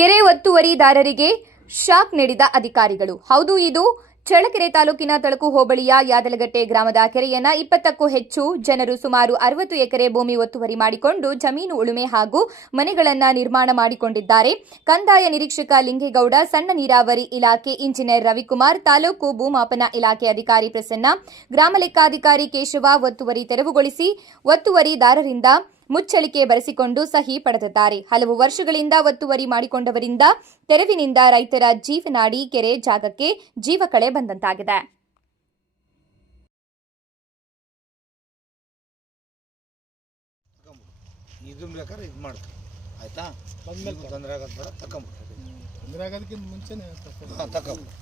ಕೆರೆ ಒತ್ತುವರಿದಾರರಿಗೆ ಶಾಕ್ ನೀಡಿದ ಅಧಿಕಾರಿಗಳು. ಹೌದು, ಇದು ಚಳ್ಳಕೆರೆ ತಾಲೂಕಿನ ತಳಕು ಹೋಬಳಿಯ ಯಾದಲಗಟ್ಟೆ ಗ್ರಾಮದ ಕೆರೆಯನ್ನ ಇಪ್ಪತ್ತಕ್ಕೂ ಹೆಚ್ಚು ಜನರು ಸುಮಾರು ಅರವತ್ತು ಎಕರೆ ಭೂಮಿ ಒತ್ತುವರಿ ಮಾಡಿಕೊಂಡು ಜಮೀನು ಉಳುಮೆ ಹಾಗೂ ಮನೆಗಳನ್ನ ನಿರ್ಮಾಣ ಮಾಡಿಕೊಂಡಿದ್ದಾರೆ. ಕಂದಾಯ ನಿರೀಕ್ಷಕ ಲಿಂಗೇಗೌಡ, ಸಣ್ಣ ನೀರಾವರಿ ಇಲಾಖೆ ಇಂಜಿನಿಯರ್ ರವಿಕುಮಾರ್, ತಾಲೂಕು ಭೂಮಾಪನ ಇಲಾಖೆ ಅಧಿಕಾರಿ ಪ್ರಸನ್ನ, ಗ್ರಾಮ ಲೆಕ್ಕಾಧಿಕಾರಿ ಕೇಶವ ಒತ್ತುವರಿ ತೆರವುಗೊಳಿಸಿ ಒತ್ತುವರಿದಾರರಿಂದ ಮುಚ್ಚಳಿಕೆ ಬರೆಸಿಕೊಂಡು ಸಹಿ ಪಡೆದಿದ್ದಾರೆ. ಹಲವು ವರ್ಷಗಳಿಂದ ಒತ್ತುವರಿ ಮಾಡಿಕೊಂಡವರಿಂದ ತೆರವಿನಿಂದ ರೈತರ ಜೀವನಾಡಿ ಕೆರೆ ಜಾಗಕ್ಕೆ ಜೀವಕಳೆ ಬಂದಂತಾಗಿದೆ. ಆಯ್ತಾ? ಬಂದ್ಮೇಲೆ ತೊಂದರೆ ಆಗೋದು ಬೇಡ ತೊಂದರೆ ಆಗೋದಕ್ಕಿಂತ ಮುಂಚೆನೆ ತಗೊಂಬಿಡು